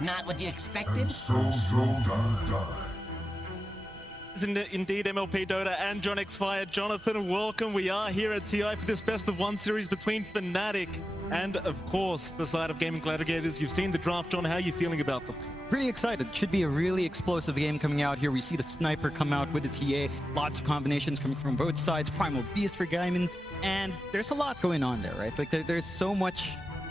Not what you expected? Indeed, MLP Dota and John X Fire. Jonathan, welcome. We are here at TI for this best of one series between FNATIC and, of course, the side of GAIMIN Gladiators. You've seen the draft, John. How are you feeling about them? Pretty excited. Should be a really explosive game coming out here. We see the sniper come out with the TA. Lots of combinations coming from both sides. Primal Beast for GAIMIN. And there's a lot going on there, right? Like there's so much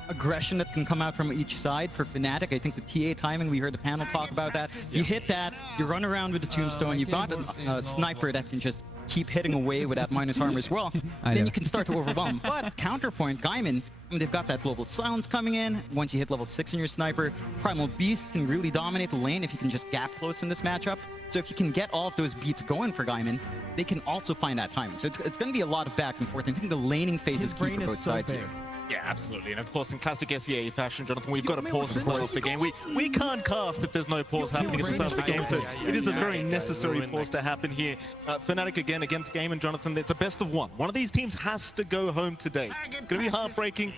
aggression that can come out from each side for FNATIC. I think the TA timing, we heard the panel talk about that. You hit that, you run around with the tombstone, you've got a sniper that can just keep hitting away with that minus armor as well. Then you can start to overwhelm. But counterpoint, GAIMIN, they've got that global silence coming in. Once you hit level 6 in your sniper, Primal Beast can really dominate the lane if you can just gap close in this matchup. So if you can get all of those beats going for GAIMIN, they can also find that timing. So it's going to be a lot of back and forth. I think the laning phase is key for both sides here. Yeah, absolutely. And of course, in classic SEA fashion, Jonathan, we've got to pause the start of the game. We can't cast if there's no pause happening at the start of the game, so it is a very necessary pause to happen here. FNATIC again against GAIMIN, Jonathan. It's a best of one. One of these teams has to go home today. It's going to be heartbreaking.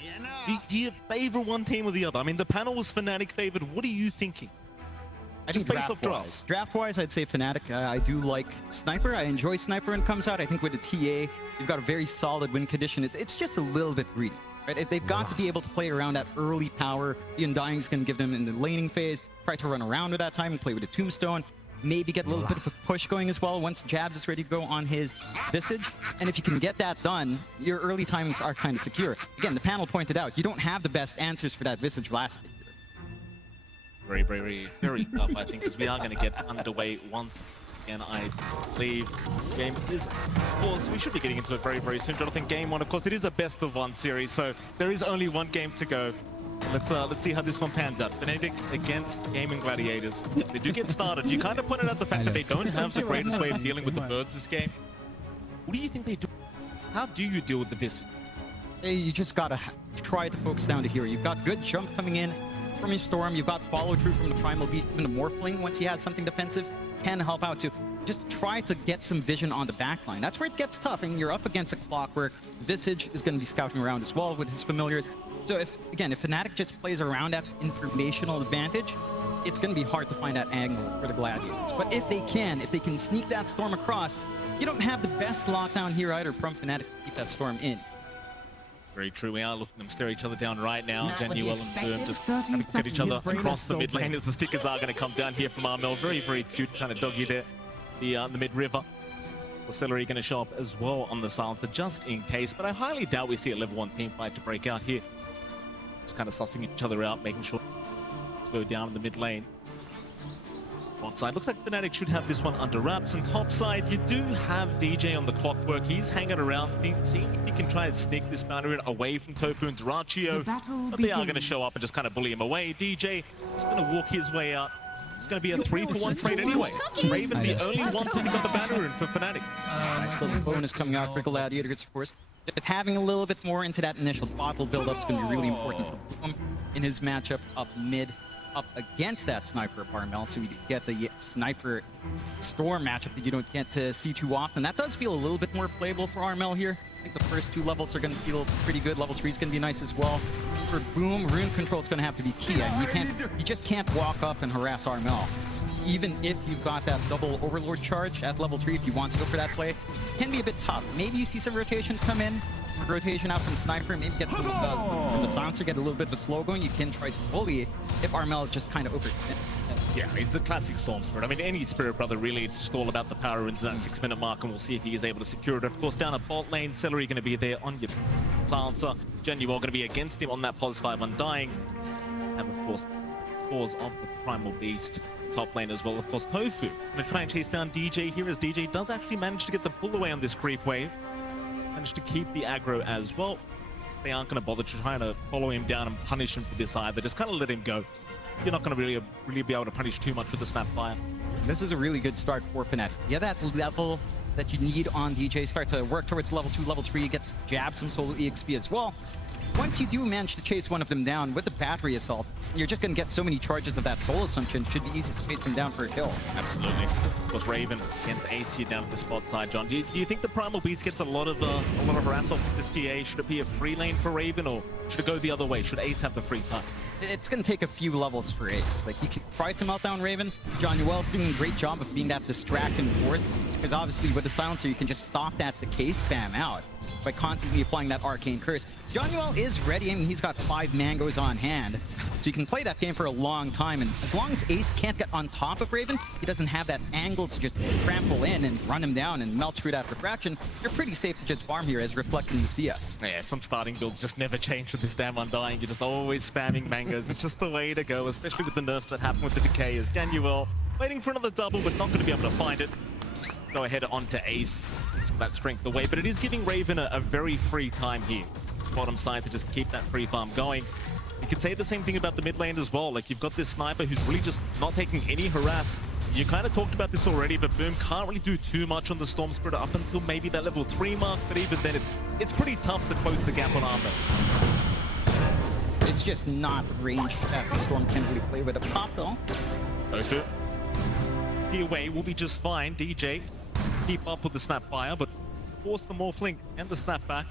Do you favor one team or the other? I mean, the panel was FNATIC favored. What are you thinking? Just based off drafts. Draft-wise, I'd say FNATIC. I do like Sniper. I enjoy Sniper when it comes out. I think with the TA, you've got a very solid win condition. It's just a little bit greedy. Right? If they've got to be able to play around that early power, the Undying's going to give them in the laning phase, try to run around at that time and play with a Tombstone, maybe get a little bit of a push going as well once Jabs is ready to go on his Visage. And if you can get that done, your early timings are kind of secure. Again, the panel pointed out, you don't have the best answers for that Visage last year. Very tough, I think, because we are going to get underway once again, I believe. Game is, of course, we should be getting into it very soon. Jonathan, game one, of course, it is a best of one series, so there is only one game to go. Let's see how this one pans out. FNATIC against GAIMIN Gladiators. They do get started. You kind of pointed out the fact that they don't have the greatest way of dealing with the birds this game. What do you think they do? How do you deal with the Visage? You just gotta try to focus down to hero. You've got good jump coming in from your Storm. You've got follow through from the Primal Beast. Even the Morphling, once he has something defensive, can help out too. Just try to get some vision on the backline. That's where it gets tough, and you're up against a Clockwork. Visage is going to be scouting around as well with his familiars. So if FNATIC just plays around that informational advantage, it's going to be hard to find that angle for the Gladiators. But if they can sneak that Storm across, you don't have the best lockdown here either from FNATIC to keep that Storm in. Very true. We are looking them stare each other down right now. Genuel and Boom just having to get each other across the mid lane as the stickers are going to come down here from Armel. Very cute kind of doggy there. The mid river. The Celery going to show up as well on the silencer just in case, but I highly doubt we see a level 1 team fight to break out here. Just kind of sussing each other out, making sure let's go down in the mid lane. Bot side, looks like FNATIC should have this one under wraps, and top side, you do have DJ on the Clockwork. He's hanging around, seeing if he can try and sneak this boundary away from Tofu and Durachio, but they are going to show up and just kind of bully him away. DJ is going to walk his way out. It's going to be a 3-for-1 trade anyway. Raven, the only one sitting on the boundary for FNATIC. Nice little bonus coming out for Gladiators, of course. Just having a little bit more into that initial bottle build-up is going to be really important for Boom in his matchup up mid, up against that Sniper of Armel, so we get the Sniper Storm matchup that you don't get to see too often. That does feel a little bit more playable for Armel here. I think the first 2 levels are going to feel pretty good. Level 3 is going to be nice as well. For Boom, rune control is going to have to be key. I mean, you just can't walk up and harass Armel. Even if you've got that double Overlord charge at level 3, if you want to go for that play, it can be a bit tough. Maybe you see some rotations come in. Rotation out from Sniper, maybe get from the Silencer, get a little bit of a slow going. You can try to bully if Armel just kind of overextends. Yeah, it's a classic Storm Spirit. I mean, any Spirit Brother, really, it's just all about the power into that 6-minute mark, and we'll see if he is able to secure it. Of course, down at bot lane, Celery going to be there on your Silencer. Genuel going to be against him on that +5 Undying. And, of course, cause of the Primal Beast. Top lane as well, of course, Tofu. Going to try and chase down DJ here, as DJ does actually manage to get the pull away on this creep wave. Managed to keep the aggro as well. They aren't going to bother trying to follow him down and punish him for this either. Just kind of let him go. You're not going to really be able to punish too much with the Snapfire. This is a really good start for FNATIC. Yeah, that level that you need on DJ, start to work towards level 2, level 3, get jab some solo EXP as well. Once you do manage to chase one of them down with the battery assault, you're just going to get so many charges of that soul assumption. Should be easy to chase them down for a kill. Absolutely. Of course, Raven against Ace here down at the spot side. John, do you think the Primal Beast gets a lot of harass off this TA? Should it be a free lane for Raven, or should it go the other way? Should Ace have the free cut? It's going to take a few levels else for Ace. Like, you can try to melt down Raven. John Newell's doing a great job of being that distracting force, because obviously with the silencer, you can just stop that decay spam out by constantly applying that arcane curse. John Newell is ready. I mean, he's got 5 mangoes on hand, so you can play that game for a long time. And as long as Ace can't get on top of Raven, he doesn't have that angle to just trample in and run him down and melt through that refraction, you're pretty safe to just farm here as reflecting the CS. Yeah, some starting builds just never change with this damn Undying. You're just always spamming mangoes. It's just the way to go, especially with the nerfs that happen with the decay. As Daniel waiting for another double, but not going to be able to find it. Just go ahead onto Ace. That strength away, but it is giving Raven a very free time here. Bottom side to just keep that free farm going. You could say the same thing about the mid lane as well. Like, you've got this sniper who's really just not taking any harass. You kind of talked about this already, but Boom can't really do too much on the Storm Spirit up until maybe that level 3 mark, but even then it's pretty tough to close the gap on armor. It's just not range that the Storm can really play with a pop though. Okay. The away will be just fine. DJ keep up with the Snapfire, but force the Morphling and the Snapback.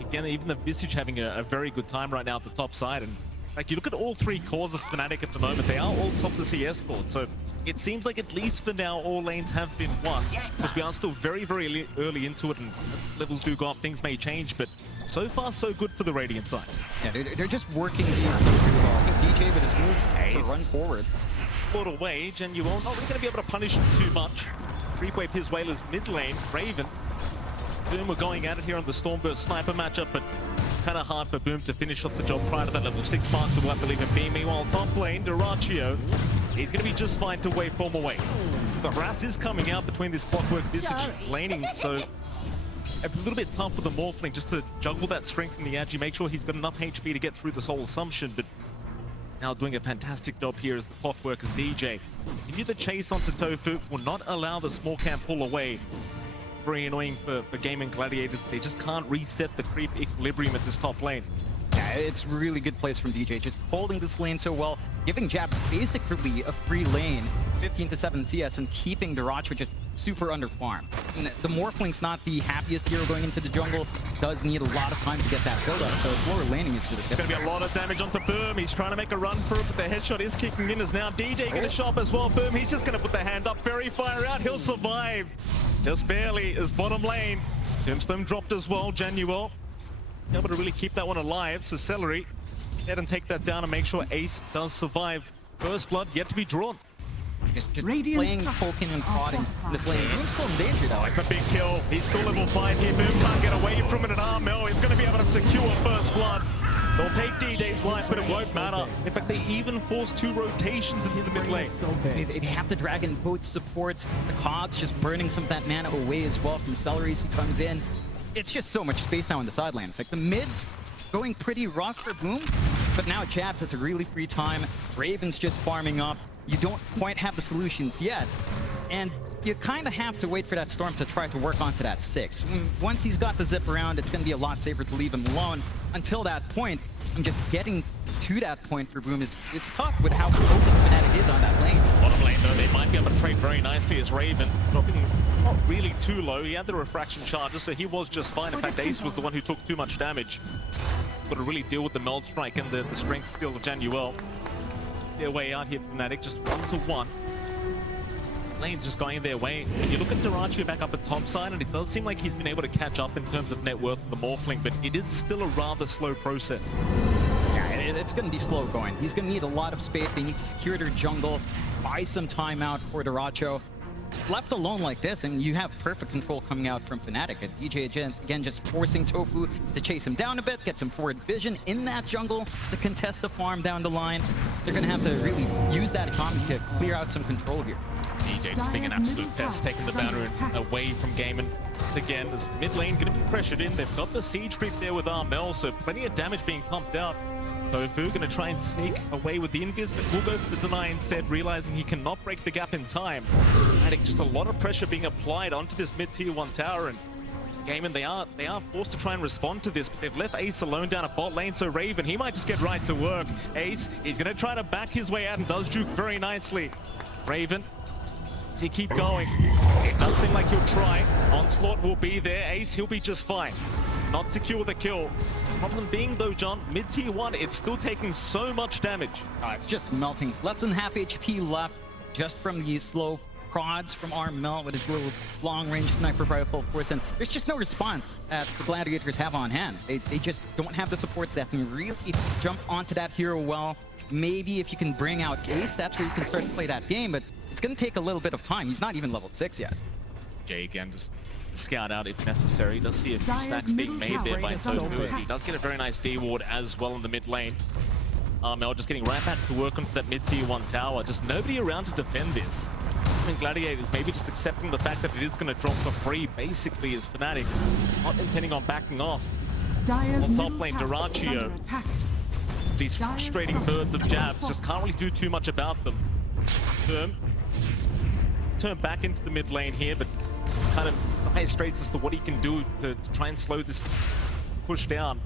Again, even the Visage having a very good time right now at the top side. And like, you look at all 3 cores of FNATIC at the moment, they are all top the CS board. So it seems like at least for now, all lanes have been won, because we are still very, very early into it, and levels do go up, things may change, but so far so good for the Radiant side. Yeah, they're just working these things really well. I think DJ with his moves to run forward. Put away, Genuel not really going to be able to punish him too much. Creepwave his Whalers mid lane, Raven. Boom, we're going at it here on the Stormburst sniper matchup, but kind of hard for Boom to finish off the job prior to that level 6 mark, so we'll have to leave him be. Meanwhile, top lane, Duraccio, he's going to be just fine to waveform away. So the harass is coming out between this Clockwork Visage laning, so a little bit tough for the Morphling just to juggle that strength in the edge. You make sure he's got enough HP to get through the Soul Assumption, but now doing a fantastic job here as the Clockwork as DJ. Continue the chase onto Tofu, will not allow the small camp pull away. Very annoying for GAIMIN Gladiators. They just can't reset the creep equilibrium at this top lane. Yeah, it's really good plays from DJ, just holding this lane so well, giving Japs basically a free lane, 15-7 CS, and keeping Duracho just super underfarmed. And the Morphling's not the happiest hero going into the jungle, does need a lot of time to get that build up, so slower laning is just going to be a lot of damage onto Boom. He's trying to make a run for it, but the headshot is kicking in as now DJ going to show up as well. Boom, he's just going to put the hand up, very far out, he'll survive. Just barely is bottom lane. Tombstone dropped as well, Genuel able to really keep that one alive, so Celery head and take that down and make sure Ace does survive. First blood yet to be drawn. Just playing, poking and prodding this lane. Boom's still in danger though. Oh, it's a big kill. He's still level 5 here. Boom can't get away from it at Armel. He's going to be able to secure first blood. They'll take DJ's life, but it won't matter. In fact, they even force 2 rotations into the mid lane. They have to drag in both supports. The Cogs just burning some of that mana away as well from Celery as he comes in. It's just so much space now in the sidelines. Like, the mid's going pretty rough for Boom, but now Jabs has a really free time. Raven's just farming up. You don't quite have the solutions yet, and you kind of have to wait for that Storm to try to work onto that 6. Once he's got the zip around, it's going to be a lot safer to leave him alone. Until that point, and just getting to that point for Boom is tough with how focused FNATIC is on that lane. Bottom lane, though, they might be able to trade very nicely as Raven, dropping not really too low. He had the refraction charges, so he was just fine. In fact, Ace was the one who took too much damage. Got to really deal with the Meld Strike and the strength skill of Januel. Their way out here for FNATIC, just 1-to-1. Lane's just going their way. And you look at Duraccio back up at top side, and it does seem like he's been able to catch up in terms of net worth of the Morphling, but it is still a rather slow process. Yeah, it's going to be slow going. He's going to need a lot of space. They need to secure their jungle, buy some time out for Duracho. Left alone like this, and you have perfect control coming out from FNATIC. And DJ again just forcing Tofu to chase him down a bit, get some forward vision in that jungle to contest the farm down the line. They're going to have to really use that economy to clear out some control here. DJ just being an absolute pest, taking the boundary away from GAIMIN. Again, this mid lane going to be pressured in. They've got the siege creep there with Armel, so plenty of damage being pumped out. Tofu going to try and sneak away with the invis, but will go for the deny instead, realizing he cannot break the gap in time. FNATIC, just a lot of pressure being applied onto this mid-tier 1 tower, and GAIMIN, they are forced to try and respond to this, but they've left Ace alone down at bot lane, so Raven, he might just get right to work. Ace, he's going to try to back his way out and does juke very nicely. Raven, does he keep going? It does seem like he'll try. Onslaught will be there. Ace, he'll be just fine. Not secure the kill. Problem being though, John, mid tier 1, it's still taking so much damage. It's just melting. Less than half HP left just from the slow prods from Armel with his little long-range sniper rifle, of course, and there's just no response that the Gladiators have on hand. They just don't have the supports that can really jump onto that hero well. Maybe if you can bring out Ace, that's where you can start to play that game, but it's going to take a little bit of time. He's not even level 6 yet. Jay again just scout out if necessary. Does see a few stacks being made there by Tofu. He does get a very nice D ward as well in the mid lane. Mel just getting right back to work onto that mid tier 1 tower. Just nobody around to defend this. I mean, Gladiators maybe just accepting the fact that it is going to drop for free, basically, is FNATIC. Not intending on backing off. On top lane, Duraccio. These frustrating birds of jabs just can't really do too much about them. Turn back into the mid lane here, but it's kind of high straits as to what he can do to try and slow this push down.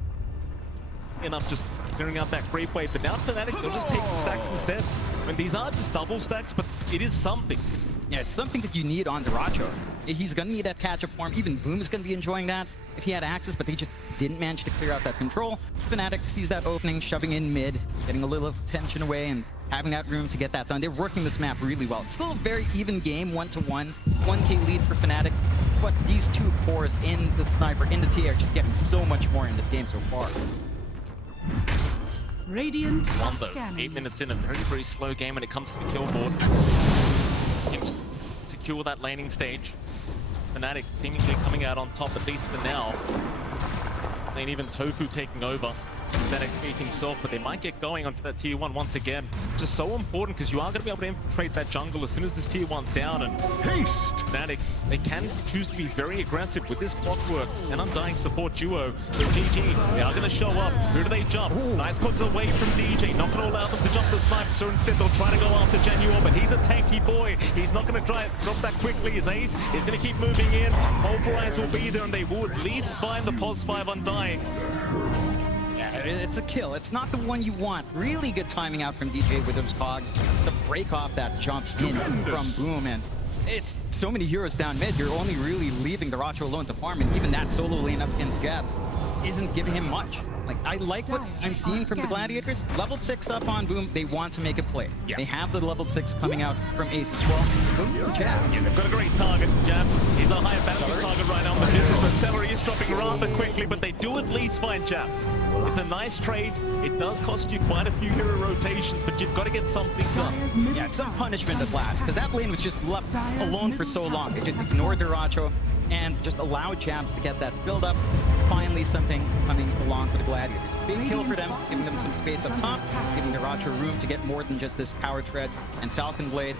Enough just clearing out that creep wave, but now FNATIC will just take the stacks instead. I mean, these are just double stacks, but it is something. Yeah, it's something that you need on Duraccio. He's going to need that catch-up form. Even Boom is going to be enjoying that if he had access, but they just didn't manage to clear out that control. FNATIC sees that opening, shoving in mid, getting a little tension away, and having that room to get that done. They're working this map really well. It's still a very even game, 1-to-1. 1K lead for FNATIC, but these two cores in the sniper, in the TA, are just getting so much more in this game so far. Radiant One though, 8 minutes in, a very, very slow game when it comes to the kill board. Can just secure that laning stage. FNATIC seemingly coming out on top, at least for now. Ain't even Tofu taking over. That XP himself, but they might get going onto that tier 1 once again. Just so important because you are going to be able to infiltrate that jungle as soon as this tier 1's down. And Haste! FNATIC, they can choose to be very aggressive with this clockwork and Undying support duo. So GG, they are going to show up. Who do they jump? Nice clicks away from DJ. Not going to allow them to jump the sniper, so instead they'll try to go after Genuine, but he's a tanky boy. He's not going to try and drop that quickly. His Ace is going to keep moving in. Pulverize will be there, and they will at least find the Pos 5 Undying. It's a kill. It's not the one you want. Really good timing out from DJ with those cogs to break off that jump in from Boom. And it's so many heroes down mid. You're only really leaving Duraccio alone to farm, and even that solo lane up against Jabs isn't giving him much. Like, I like what I'm seeing from the Gladiators. Level 6 up on Boom. They want to make a play. Yeah. They have the level 6 coming out from Ace as well. Boom, Jabs. Yeah, they've got a great target. Jabs, he's a high value target right now on the business, but Celery is dropping rather quickly, but they do at least find Jabs. It's a nice trade. It does cost you quite a few hero rotations, but you've got to get something done. Yeah, it's some punishment at last, because that lane was just left alone for so long. They just ignored Duraccio and just allowed Jabs to get that build up. Finally, something coming along for the Gladiators. Big kill for them, giving them some space up top, giving Duraccio room to get more than just this Power Treads and Falcon Blade.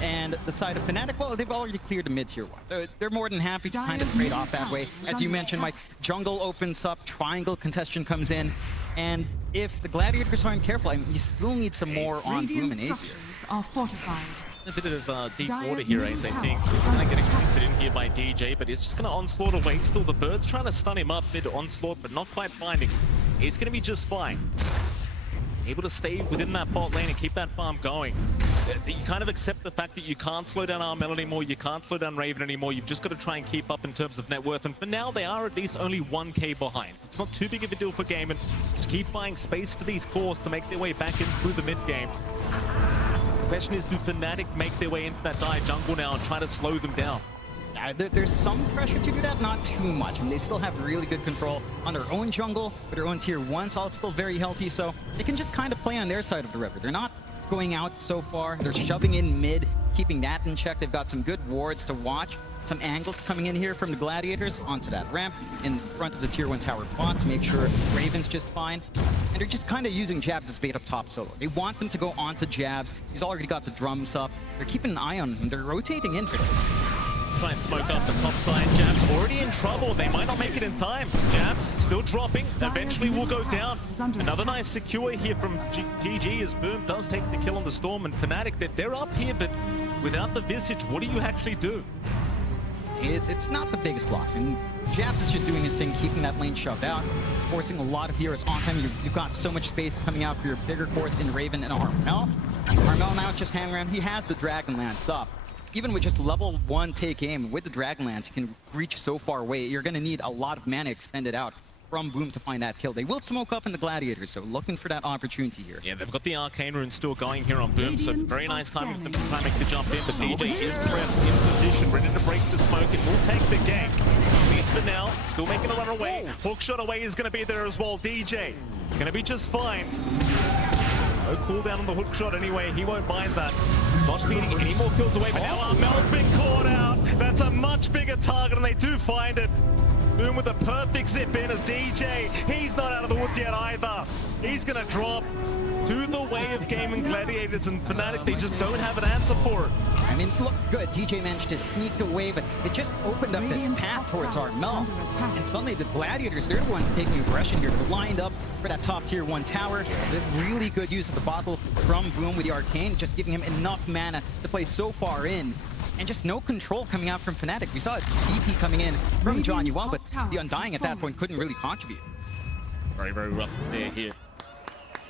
And the side of FNATIC, well, they've already cleared the mid-tier 1. They're more than happy to kind of trade off that way. As you mentioned, Mike, jungle opens up, triangle contestation comes in, and if the Gladiators aren't careful, I mean, you still need some more on Boom and Ace. Are fortified. A bit of deep water here, Ace, I think. He's going to get extended in here by DJ, but he's just going to onslaught away. Still, the bird's trying to stun him up mid-onslaught, but not quite finding him. He's going to be just fine. Able to stay within that bot lane and keep that farm going. You kind of accept the fact that you can't slow down Armel anymore, you can't slow down Raven anymore, you've just got to try and keep up in terms of net worth, and for now they are at least only 1k behind. It's not too big of a deal for GAIMIN. Just keep buying space for these cores to make their way back in through the mid game. The question is, do FNATIC make their way into that dire jungle now and try to slow them down? There's some pressure to do that, not too much. I mean, they still have really good control on their own jungle, with their own tier 1, so it's still very healthy, so they can just kind of play on their side of the river. They're not going out so far. They're shoving in mid, keeping that in check. They've got some good wards to watch. Some angles coming in here from the Gladiators onto that ramp in front of the tier 1 tower bot to make sure Raven's just fine. And they're just kind of using Jabs as bait up top solo. They want them to go onto Jabs. He's already got the drums up. They're keeping an eye on him. They're rotating in for this. Try and smoke up the top side. Jabs already in trouble. They might not make it in time. Jabs still dropping. Eventually will go down. Another nice secure here from GG as Boom does take the kill on the Storm, and FNATIC, they're up here, but without the Visage, what do you actually do? It's not the biggest loss. I mean, Jabs is just doing his thing, keeping that lane shoved out, forcing a lot of heroes on time. You've got so much space coming out for your bigger cores in Raven and Armel. Armel now just hanging around. He has the Dragonlance up. Even with just level 1 take aim, with the Dragonlance, you can reach so far away. You're going to need a lot of mana expended out from Boom to find that kill. They will smoke up in the Gladiators, so looking for that opportunity here. Yeah, they've got the Arcane Rune still going here on Boom, so very nice timing for them to try and make the jump in, but DJ is pressed in position, ready to break the smoke, and will take the gank. At least for now, still making a run away. Hookshot away is going to be there as well. DJ going to be just fine. No cooldown on the hookshot anyway, he won't mind that. Not feeding any more kills away, but now Armel's been caught out. That's a much bigger target, and they do find it. Boom with a perfect zip in as DJ. He's not out of the woods yet either. He's gonna drop to the way of GAIMIN Gladiators, and FNATIC, they just don't have an answer for it. I mean, look good. DJ managed to sneak away, but it just opened up this path towards Armel. And suddenly the Gladiators, they're the ones taking aggression here. They're lined up for that top tier 1 tower. With really good use of the bottle from Boom with the Arcane, just giving him enough mana to play so far in. And just no control coming out from FNATIC. We saw a TP coming in from John Yuan, but the Undying at that point couldn't really contribute. Very, very rough there here.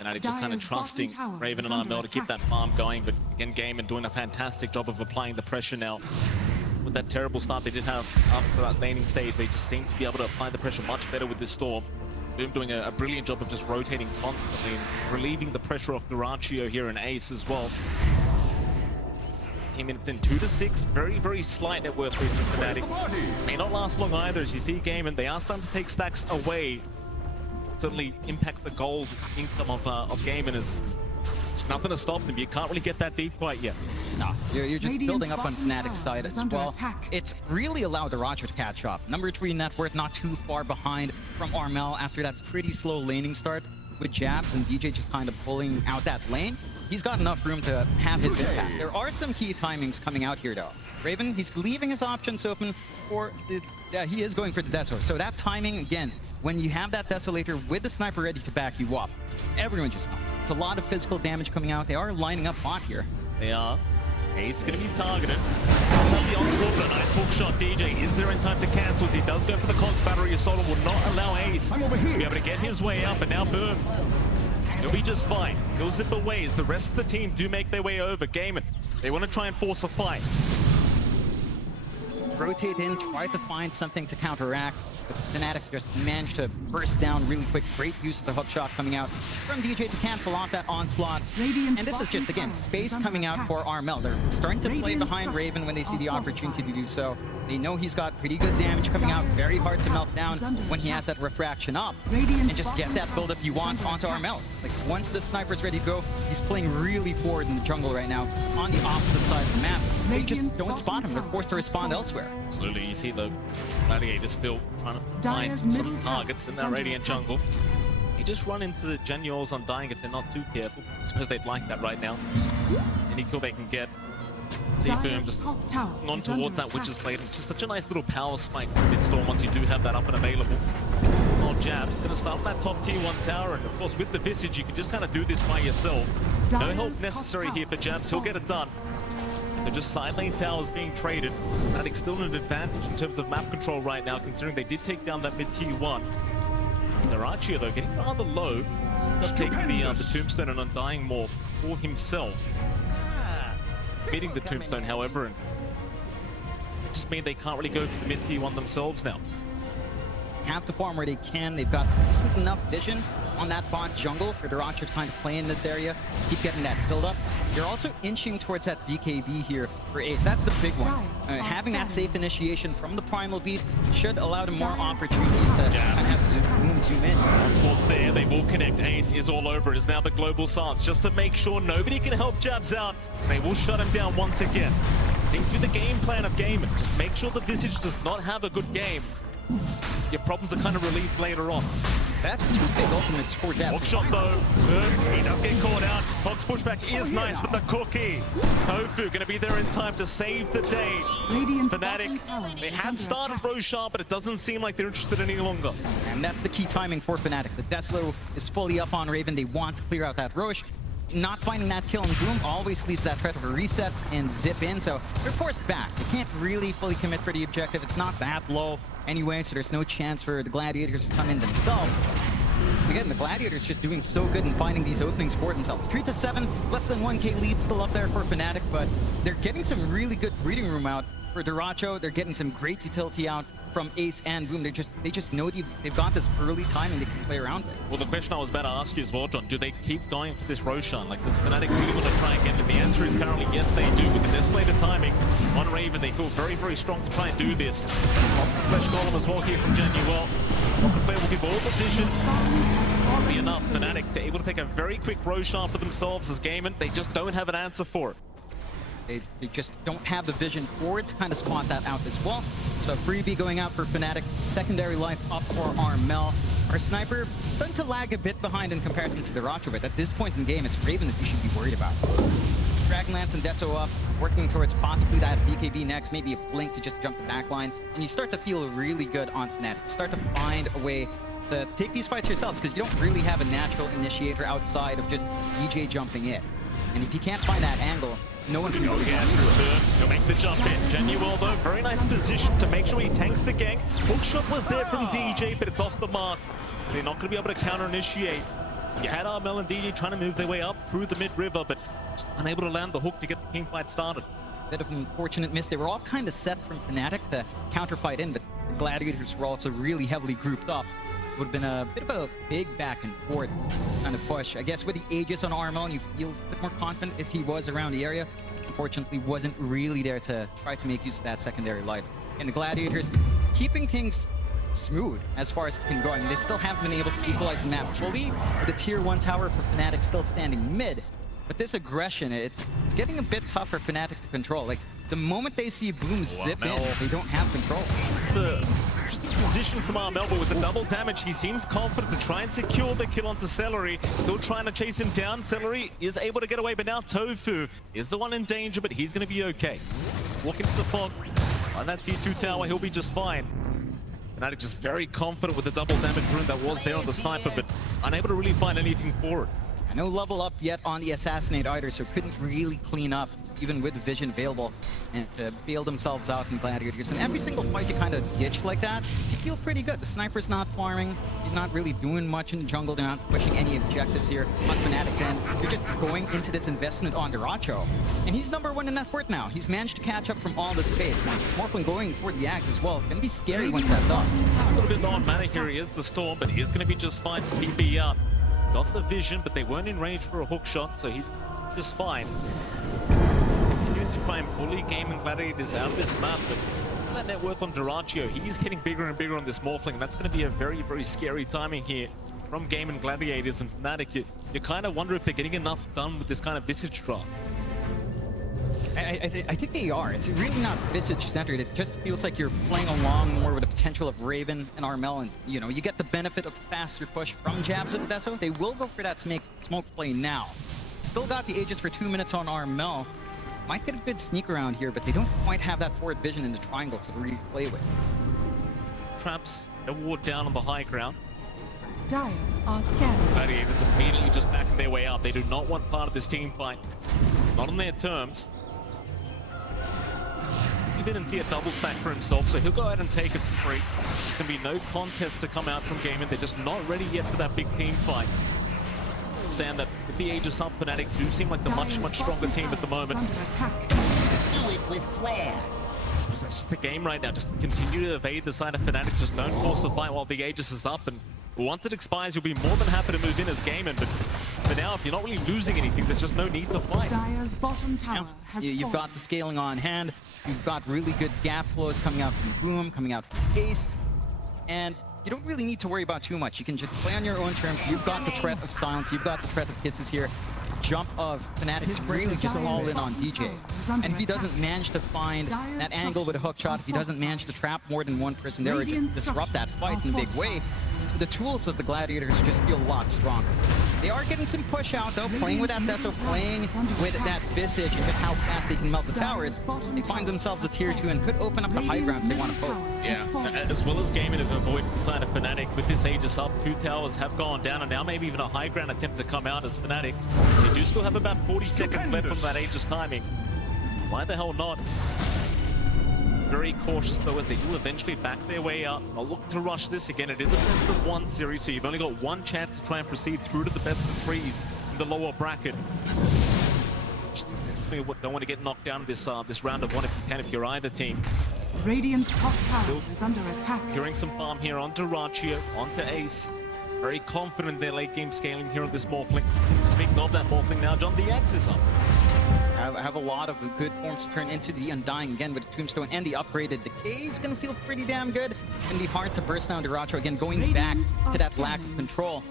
FNATIC just kind of trusting Raven and Armel to keep that farm going, but again, GAIMIN doing a fantastic job of applying the pressure now. With that terrible start they did have after that laning stage, they just seem to be able to apply the pressure much better with this Storm. Boom doing a brilliant job of just rotating constantly and relieving the pressure off Garaccio here and Ace as well. 10 minutes in, 2-6, very, very slight net worth lead from FNATIC. May not last long either, as you see GAIMIN, they are starting to take stacks away. Certainly impact the gold income of GAIMIN. There's nothing to stop them. You can't really get that deep quite yet. No, you're just building up on FNATIC's side as well. It's really allowed the Roger to catch up. Number 3 net worth, not too far behind from Armel after that pretty slow laning start with jabs, and DJ just kind of pulling out that lane. He's got enough room to have his impact. There are some key timings coming out here, though. Raven, he's leaving his options open for the... he is going for the Deso. So that timing, again, when you have that Desolator with the sniper ready to back you up, everyone just melts. It's a lot of physical damage coming out. They are lining up bot here. They are. Ace going to be targeted. The onslaught, but a nice hook shot. DJ is there in time to cancel. He does go for the Cogs battery. Assault will not allow Ace to be able to get his way up, and now Boom. He'll be just fine. He'll zip away as the rest of the team do make their way over. GAIMIN, they want to try and force a fight. Rotate in, try to find something to counteract. But FNATIC just managed to burst down really quick. Great use of the hook shot coming out from DJ to cancel off that onslaught. And this is just, again, space coming out for Armel. They're starting to play behind Raven when they see the opportunity to do so. They know he's got pretty good damage coming out. Very hard to melt down when he has that refraction up. And just get that build-up you want onto Armel. Like, once the sniper's ready to go, he's playing really forward in the jungle right now on the opposite side of the map. They just don't spot him. They're forced to respond elsewhere. Absolutely. You see the Gladiator still trying to find some targets in that Radiant jungle. You just run into the Genuals Undying if they're not too careful. I suppose they'd like that right now. Any kill they can get. See Boom just on towards that Witch's Blade. It's just such a nice little power spike mid-storm once you do have that up and available. Oh, Jab's going to start with that top tier 1 tower, and of course with the Visage you can just kind of do this by yourself. No help necessary here for Jabs, he'll get it done. They're just side lane towers being traded. FNATIC still an advantage in terms of map control right now, considering they did take down that mid-tier 1. Garaccio though getting rather low. He's taking the Tombstone and Undying more for himself. Beating the Tombstone, however, and it just means they can't really go for the mid-tier 1 themselves now. Have to farm where they can. They've got enough vision on that bot jungle for Daracha to kind of play in this area, keep getting that build up. They're also inching towards that BKB here for Ace. That's the big one. Having that safe initiation from the Primal Beast should allow them more opportunities to kind of have zoom in. Onslaughts there, they will connect. Ace is all over it. It's now the global stance just to make sure nobody can help Jabs out. They will shut him down once again. Seems to be the game plan of GAIMIN. Just make sure the Visage does not have a good game. Your problems are kind of relieved later on. That's 2 big ultimates for Jabs. Hook shot though. He does get caught out. Fox pushback is nice, but the cookie. Tofu going to be there in time to save the day. FNATIC, they had started Roshan, but it doesn't seem like they're interested any longer. And that's the key timing for FNATIC. The Deslo is fully up on Raven. They want to clear out that Roche. Not finding that kill in Boom always leaves that threat of a reset and zip in, so they're forced back. They can't really fully commit for the objective. It's not that low anyway, so there's no chance for the Gladiators to come in themselves. Again, the Gladiators just doing so good in finding these openings for themselves. 3-7, less than 1k lead still up there for FNATIC, but they're getting some really good breeding room out For Duracho, they're getting some great utility out from Ace and Boom. They just know they've got this early time and they can play around with. Well, the question I was about to ask you as well, John, do they keep going for this Roshan? Like, does FNATIC really want to try and get it? The answer is currently yes, they do. With the Desolator timing on Raven, they feel very, very strong to try and do this. Flesh Golem as well here from Genuel. Rocket Flare will give all the vision. Be enough, FNATIC to able to take a very quick Roshan for themselves as GAIMIN. They just don't have an answer for it. They just don't have the vision for it to kind of spot that out as well. So freebie going out for FNATIC. Secondary life up for Armel. Our sniper starting to lag a bit behind in comparison to Duracho, but at this point in the game, it's Raven that you should be worried about. Dragonlance and Deso up, working towards possibly that BKB next, maybe a blink to just jump the backline, and you start to feel really good on FNATIC. You start to find a way to take these fights yourselves, because you don't really have a natural initiator outside of just DJ jumping in. And if you can't find that angle, no one can really He'll make the jump in. Genuel though, very nice position to make sure he tanks the gank. Hookshot was there from DJ, but it's off the mark. They're not going to be able to counter-initiate. You had Armel and DJ trying to move their way up through the mid-river, but just unable to land the hook to get the team fight started. Bit of an unfortunate miss. They were all kind of set from FNATIC to counter-fight in, but the Gladiators were also really heavily grouped up. Would have been a bit of a big back and forth kind of push. I guess with the Aegis on Armel, you feel a bit more confident if he was around the area. Unfortunately, wasn't really there to try to make use of that secondary life. And the Gladiators keeping things smooth as far as it can go. I mean, they still haven't been able to equalize the map fully, with the tier 1 tower for FNATIC still standing mid. But this aggression, it's getting a bit tough for FNATIC to control. Like, the moment they see Boom zip in, they don't have control. Interesting position from Armel, but with the double damage, he seems confident to try and secure the kill onto Celery. Still trying to chase him down. Celery is able to get away, but now Tofu is the one in danger, but he's going to be okay. Walking into the fog on that tier 2 tower, he'll be just fine. FNATIC just very confident with the double damage rune that was there on the sniper, but unable to really find anything for it. No level up yet on the Assassinate either, so couldn't really clean up, even with the vision available, and bail themselves out in Gladiators. And every single fight you kind of ditch like that, you feel pretty good. The sniper's not farming, he's not really doing much in the jungle, they're not pushing any objectives here on FNATIC's end. They're just going into this investment on Duracho. And he's #1 in net worth now. He's managed to catch up from all the space. Smorfling going for the axe as well. Gonna be scary once that's done. A little bit low on mana here. He is the Storm, but he is going to be just fine to PB up. Got the vision, but they weren't in range for a hook shot, so he's just fine. Continuing to try and bully GAIMIN Gladiators out of this map, but that net worth on Duracho, he's getting bigger and bigger on this Morphling, and that's going to be a very, very scary timing here from GAIMIN Gladiators and FNATIC. You kind of wonder if they're getting enough done with this kind of Visage drop. I think they are. It's really not Visage-centered. It just feels like you're playing along more with the potential of Raven and Armel, and, you know, you get the benefit of faster push from Jabs of Deso. They will go for that smoke play now. Still got the Aegis for 2 minutes on Armel. Might get a good sneak around here, but they don't quite have that forward vision in the triangle to really play with. Traps, a ward down on the high ground. Dire are scared. Gladiators immediately just backing their way out. They do not want part of this team fight. Not on their terms. He didn't see a double stack for himself, so he'll go ahead and take it for free. There's going to be no contest to come out from GAIMIN. They're just not ready yet for that big team fight. Understand that with the Aegis up, FNATIC do seem like the much stronger team at the moment. Do it with flair. That's just the game right now. Just continue to evade the side of FNATIC. Just don't force the fight while the Aegis is up. And once it expires, you'll be more than happy to move in as GAIMIN. But for now, if you're not really losing anything, there's just no need to fight. Dire's bottom tower has You've got the scaling on hand. You've got really good gap flows coming out from Boom, coming out from Ace. And you don't really need to worry about too much. You can just play on your own terms. You've got the threat of silence. You've got the threat of kisses here. Jump of FNATIC's really just all in on DJ. And if he doesn't manage to find that angle with a hook shot, if he doesn't manage to trap more than one person there or just disrupt that fight in a big way, the tools of the Gladiators just feel a lot stronger. They are getting some push out though, playing with that Deso, playing with that Visage and just how fast they can melt the towers. They find themselves a tier 2 and could open up the high ground if they want to poke. Yeah, as well as GAIMIN have avoided the side of FNATIC. With this Aegis up, 2 towers have gone down, and now maybe even a high ground attempt to come out as FNATIC. They do still have about 40 seconds left on that Aegis timing. Why the hell not? Very cautious though, as they do eventually back their way out. I'll look to rush this again. It is a best of 1 series, so you've only got one chance to try and proceed through to the best of 3s in the lower bracket. Just don't want to get knocked down in this this round of one if you can, if you're either team. Radiant's top tower is under attack. Securing some farm here onto Rachio, onto Ace. Very confident in their late game scaling here on this Morphling. Speaking of that Morphling now, John, the Axe is up. I have a lot of good forms to turn into the Undying again with the Tombstone and the upgraded Decay is going to feel pretty damn good. Going to be hard to burst down to Rachio again, going back to that lack of control.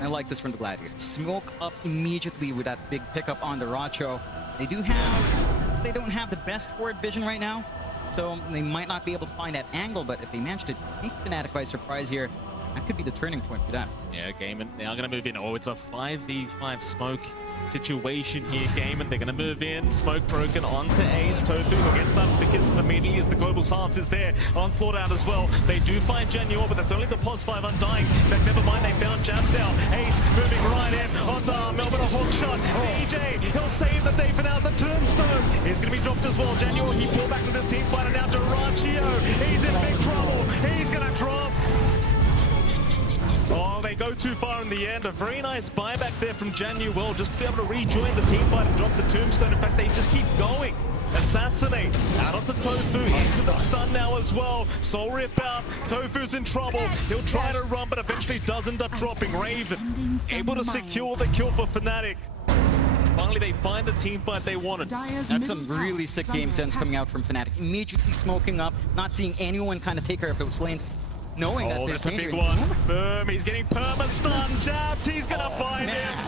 I like this from the Gladiators. Smoke up immediately with that big pickup on the Rachio. They don't have the best forward vision right now, so they might not be able to find that angle, but if they manage to take FNATIC by surprise here, that could be the turning point for them. Yeah, GAIMIN now going to move in. Oh, it's a 5v5 smoke situation here, GAIMIN. They're going to move in. Smoke broken onto Ace. Tofu who gets that with the kisses immediately as the global silence is there. Onslaught out as well. They do find Genuor, but that's only the POS 5 Undying. In fact, never mind, they found Jabs now. Ace moving right in onto Melbourne, a hook shot. DJ, he'll save the day for now. The Tombstone is going to be dropped as well. Genuor, he pulled back to this team fighter now to Rachio. He's in big trouble. He's going to drop. Oh, they go too far in the end. A very nice buyback there from Januel just to be able to rejoin the team fight and drop the Tombstone. In fact, they just keep going. Assassinate out of the Tofu into the stun now as well. Soul Rip out. Tofu's in trouble. He'll try to run, but eventually does end up dropping. Raven able to secure the kill for FNATIC. Finally, they find the team fight they wanted. That's some really sick game sense coming out from FNATIC. Immediately smoking up, not seeing anyone kind of take care of those lanes. Knowing that that's a big one. Boom, he's getting perma-stun. Jabs, he's gonna find him.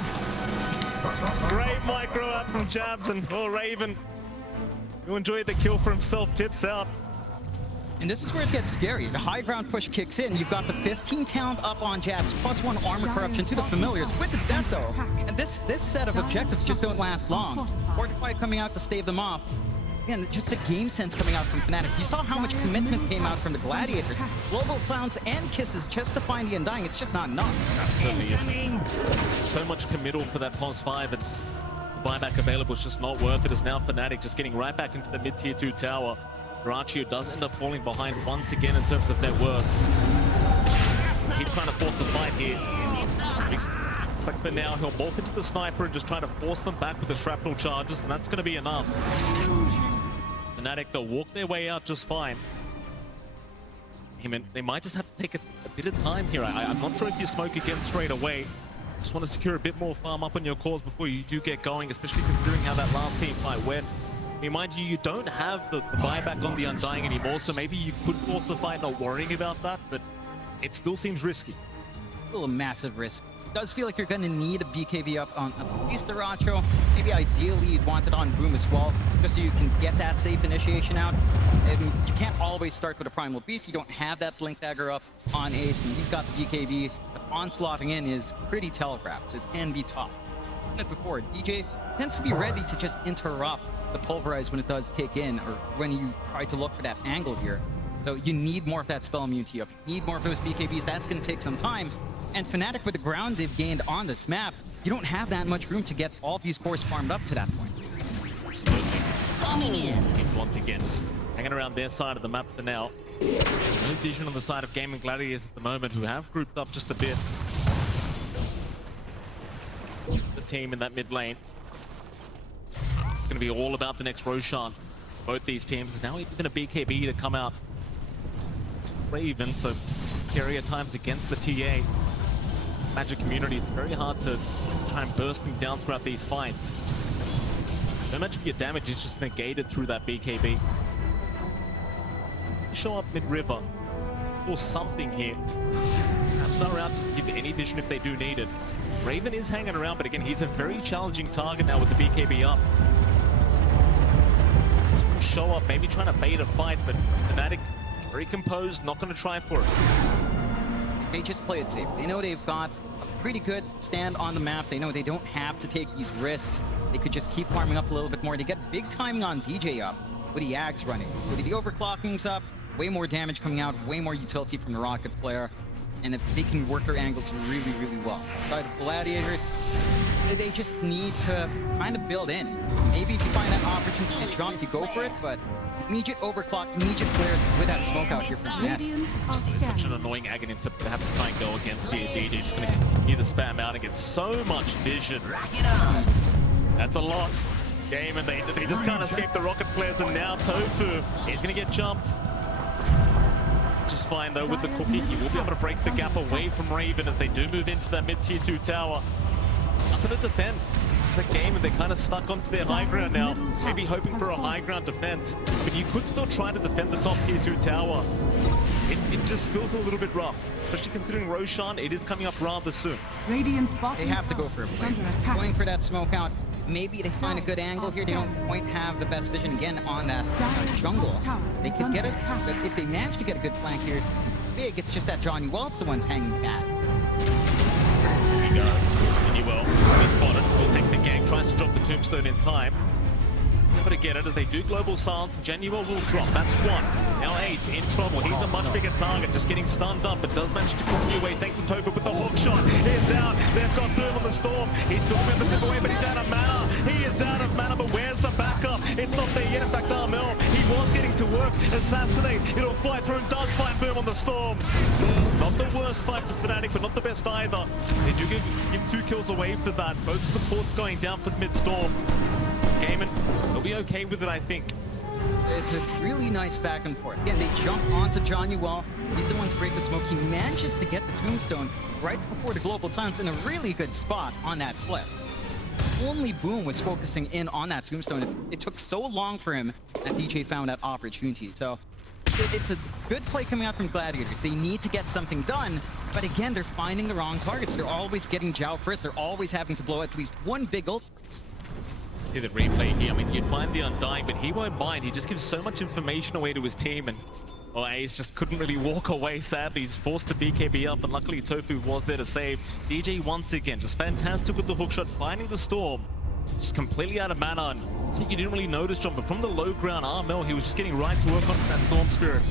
Great micro out from Jabs, and Raven, who enjoyed the kill for himself, tips out. And this is where it gets scary. The high ground push kicks in. You've got the 15 talent up on Jabs, +1 armor corruption to the familiars with the Zetto. And this set of objectives just don't last long. Fortify coming out to stave them off. Again, just a game sense coming out from FNATIC. You saw how much commitment came out from the Gladiators. Global silence and kisses just to find the Undying. It's just not enough. That certainly isn't. So much committal for that POS 5, and the buyback available is just not worth it. As now FNATIC just getting right back into the mid-tier 2 tower. Rachio does end up falling behind once again in terms of net worth. Keep trying to force a fight here. Looks like for now he'll morph into the sniper and just try to force them back with the shrapnel charges, and that's going to be enough. FNATIC, they'll walk their way out just fine. They might just have to take a bit of time here. I'm not sure if you smoke again straight away. Just want to secure a bit more farm up on your cores before you do get going, especially considering how that last team fight went. I mean, mind you, you don't have the buyback on the Undying anymore, so maybe you could force a fight not worrying about that, but it still seems risky. Still a massive risk. It does feel like you're going to need a BKB up on at least the Rachio. Maybe ideally you'd want it on Boom as well, just so you can get that safe initiation out. And you can't always start with a Primal Beast. You don't have that Blink Dagger up on Ace, and he's got the BKB. But onslaughting in is pretty telegraphed, so it can be tough. Like before, DJ tends to be ready to just interrupt the Pulverize when it does kick in, or when you try to look for that angle here. So you need more of that spell immunity up. You need more of those BKBs. That's going to take some time. And FNATIC, with the ground they've gained on this map, you don't have that much room to get all of these cores farmed up to that point. Coming in. Once again, just hanging around their side of the map for now. No vision on the side of GAIMIN Gladiators at the moment, who have grouped up just a bit. The team in that mid lane. It's going to be all about the next Roshan. Both these teams. Now even a BKB to come out. Raven, so carrier times against the TA. Magic community, it's very hard to try and burst him down throughout these fights. So much of your damage is just negated through that BKB. Show up mid-river or something here. Perhaps are out to give any vision if they do need it. Raven is hanging around, but again, he's a very challenging target now with the BKB up. This will show up, maybe trying to bait a fight, but FNATIC very composed, not going to try for it. They just play it safe. They know they've got a pretty good stand on the map. They know they don't have to take these risks. They could just keep farming up a little bit more. They get big timing on DJ up with the Axe running. With the overclockings up, way more damage coming out, way more utility from the rocket flare. And if they can work their angles really, really well. Side of Gladiators, they just need to kind of build in. Maybe if you find that opportunity to jump, you go for it, but immediate overclock, immediate flares with that smoke out here from FNATIC. It's such an annoying agony to have to try and go against DJ. Just going to continue to spam out and get so much vision. That's a lot. GAIMIN, they just can't escape the rocket flares, and now Tofu is going to get jumped. Just fine though with the cookie. He will be able to break the gap away from Raven as they do move into that mid-tier 2 tower. Nothing to defend. It's a game and they're kind of stuck onto their high ground now. Maybe hoping for a high ground defense. But you could still try to defend the top tier 2 tower. It just feels a little bit rough, especially considering Roshan, it is coming up rather soon. Radiant's bottom They have to tower go for a is play. under attack. Going for that smoke out. Maybe they find a good angle here. They don't quite have the best vision again on that jungle. They could get it, but if they manage to get a good flank here, big. It's just that Johnny Welt's the one's hanging back. There you go. And you will. He's spotted. Will take the gank. Tries to drop the tombstone in time. Able to get it as they do global silence. Genuel will drop. That's one. Now Ace in trouble. He's a much bigger target, just getting stunned up, but does manage to cookie away. Thanks to Tofu with the hook shot. It's out. They've got Boom on the storm. He's still able to tip away, but he's out of mana. He is out of mana, but where's the backup? It's not there yet. In fact, Armel, he was getting to work. Assassinate. It'll fly through and does find Boom on the storm. Not the worst fight for FNATIC, but not the best either. They do give 2 kills away for that. Both supports going down for mid-storm. GAIMIN, they'll be okay with it, I think. It's a really nice back and forth. Again, they jump onto Johnny Well. He's the one to break the smoke. He manages to get the tombstone right before the global silence in a really good spot on that flip. Only Boom was focusing in on that tombstone. It took so long for him that DJ found that opportunity. So it's a good play coming out from Gladiators. They need to get something done, but again, they're finding the wrong targets. They're always getting Zhao first. They're always having to blow at least one big ult. See the replay here. I mean, you'd find the Undying, but he won't mind. He just gives so much information away to his team, and well, Ace just couldn't really walk away, sadly. He's forced to BKB up, and luckily Tofu was there to save. DJ once again, just fantastic with the hookshot, finding the storm. Just completely out of mana, and so you didn't really notice, John, but from the low ground, Armel, he was just getting right to work on that Storm Spirit.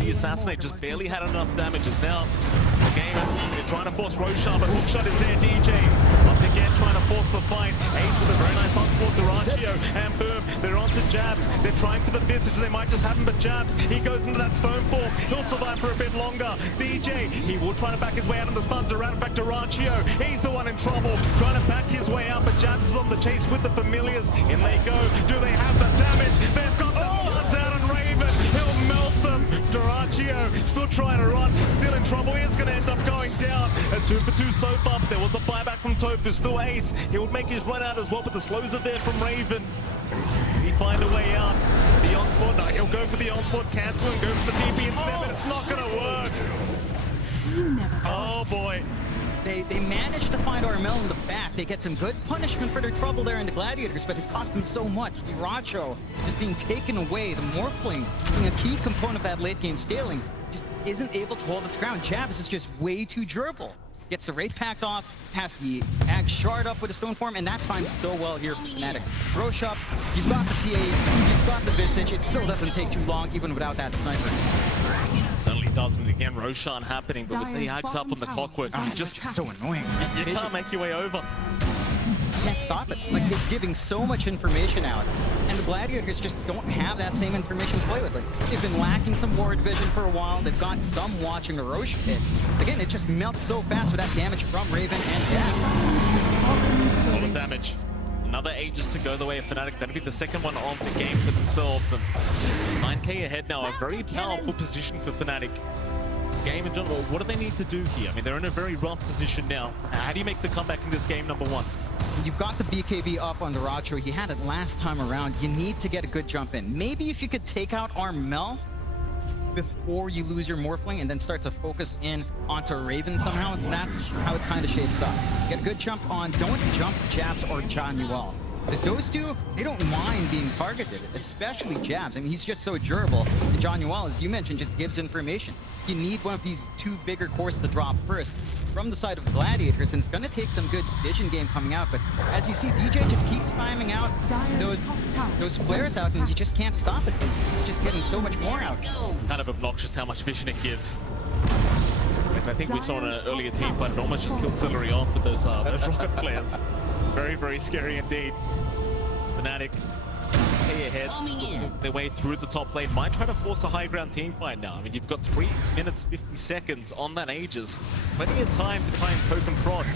The Assassinate just barely had enough damages. Now, the game, they're trying to force Roshan, but hookshot is there, DJ. Once again, trying to force the fight. Ace with a very nice onslaught, Durantio, and Boom. They're onto jabs. They're trying for the visage. They might just have him, but jabs. He goes into that stone form. He'll survive for a bit longer. DJ, he will try to back his way out of the stuns around. In fact, Durantio, he's the one in trouble. Trying to back his way out, but jabs is on the chase with the familiars. In they go. Do they have the damage? They've got the floods out on Raven. He'll melt them. Durantio still trying to run. Still in trouble. He is going to end up going down. A 2 for 2 so far, but there was a buyback from Tofu. Still Ace. He would make his run out as well, but the slows are there from Raven. He find a way out. The onslaught. No, he'll go for the onslaught. Cancel and go for the TP instead, but it's not going to work. Oh boy. They managed to find Armel in the back. They get some good punishment for their trouble there in the Gladiators, but it cost them so much. Iracho just being taken away. The Morphling, being a key component of that late game scaling, just isn't able to hold its ground. Jabs is just way too durable. Gets the Wraith Pact off, has the Ag Shard up with a Stone Form, and that times so well here for FNATIC. Rosh up, you've got the TA, you've got the Visage. It still doesn't take too long, even without that sniper. Certainly doesn't. Again, Roshan happening, but with the Ags up on the clockwork, you just So annoying. you can't make your way over. You can't stop it. Like, it's giving so much information out, and the Gladiators just don't have that same information to play with. Like, they've been lacking some ward vision for a while. They've got some watching the Rosh pit. Again, it just melts so fast with that damage from Raven and Jabs. A lot of damage. Another Aegis to go the way of FNATIC. That'll be the second one on the game for themselves. And 9k ahead now, a very powerful position for FNATIC. Game in general, what do they need to do here? I mean, they're in a very rough position now. How do you make the comeback in this game, number one? You've got the BKB up on the Racho. He had it last time around. You need to get a good jump in. Maybe if you could take out Armel before you lose your Morphling and then start to focus in onto Raven somehow, that's how it kind of shapes up. Get a good jump on, don't jump Jabs or Johnny Well. Because those two, they don't mind being targeted, especially Jabs. I mean, he's just so durable. And Johnny Well, as you mentioned, just gives information. You need one of these 2 bigger cores to drop first from the side of the Gladiators, and it's going to take some good vision game coming out. But as you see, DJ just keeps spamming out those flares out, and you just can't stop it. It's just getting so much more out. Kind of obnoxious how much vision it gives. I think we saw in an earlier team fight, it almost just killed Celery off with those rocket flares. Very, very scary indeed. FNATIC way ahead, their way through the top lane. Might try to force a high ground team fight now. I mean, you've got 3 minutes 50 seconds on that Aegis. Plenty of time to try and poke and prod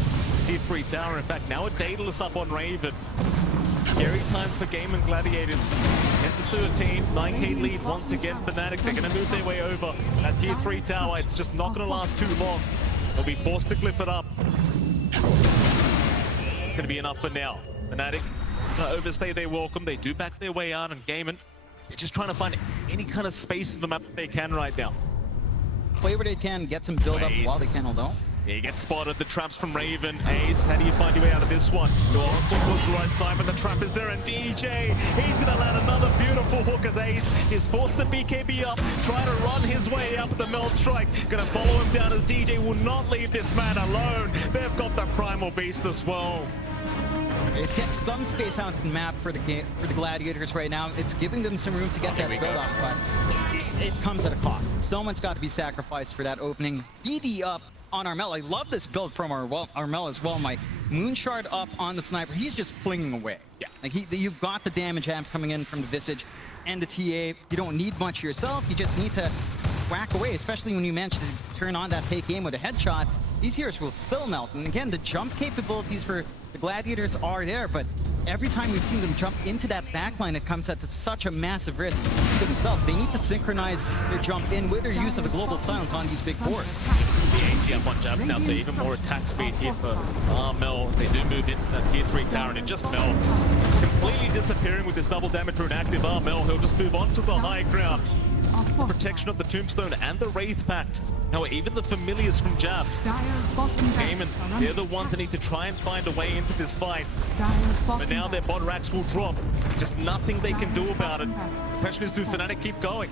Tier 3 tower. In fact, now a Daedalus up on Raven. Scary times for GAIMIN Gladiators. 10-13, 9k lead once again. FNATIC, they're going to move their way over. That tier 3 tower, it's just not going to last too long. They'll be forced to clip it up. It's going to be enough for now. FNATIC going to overstay their welcome. They do back their way out, and GAIMIN, they're just trying to find any kind of space in the map that they can right now. Play where they can, get some build up while they can, although. Yeah, you get spotted, the traps from Raven. Ace, how do you find your way out of this one? You're also towards the right side, but the trap is there, and DJ, he's gonna land another beautiful hook as Ace is forced to BKB up, trying to run his way up the Melt Strike. Gonna follow him down as DJ will not leave this man alone. They've got the Primal Beast as well. It gets some space out the map for the Gladiators right now. It's giving them some room to get that build up, but it comes at a cost. Someone's got to be sacrificed for that opening. DD up on Armel. I love this build from Armel as well. My Moonshard up on the sniper. He's just flinging away. Yeah. Like you've got the damage amp coming in from the Visage and the TA. You don't need much yourself. You just need to whack away, especially when you manage to turn on that take aim with a headshot. These heroes will still melt. And again, the jump capabilities for the Gladiators are there, but every time we've seen them jump into that backline, it comes at such a massive risk to themselves. They need to synchronize their jump in with their use of the global silence on these big boards. The AT up on jabs now, so even more attack speed here for Armel. They do move into that tier 3 tower, and it just melts. Completely disappearing with this double damage rune active. Armel, he'll just move on to the high ground. Protection of the Tombstone and the Wraith Pact. Now, even the familiars from jabs. GAIMIN, they're the ones that need to try and find a way into this fight. But now their bot racks will drop. Just nothing they can do about it. The question is, do FNATIC keep going?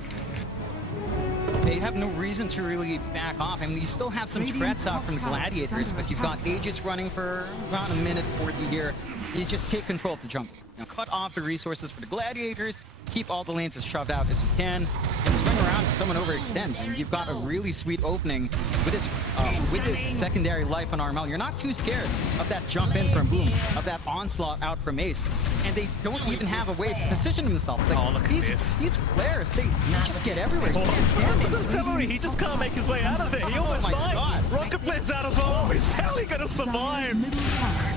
They have no reason to really back off. I mean, you still have some threats out from the Gladiators, but you've got Aegis running for around a minute 40 here. You just take control of the jungle. You know, cut off the resources for the Gladiators, keep all the lanes as shoved out as you can, and swing around if someone overextends. And you've got a really sweet opening with this secondary life on Armel. You're not too scared of that jump in from Boom, of that onslaught out from Ace. And they don't even have a way to position themselves. Like, these flares, they just get everywhere. You can't stand it. He just can't make his way out of there. He almost died. Rocket Flare's out as well. He's barely going to survive.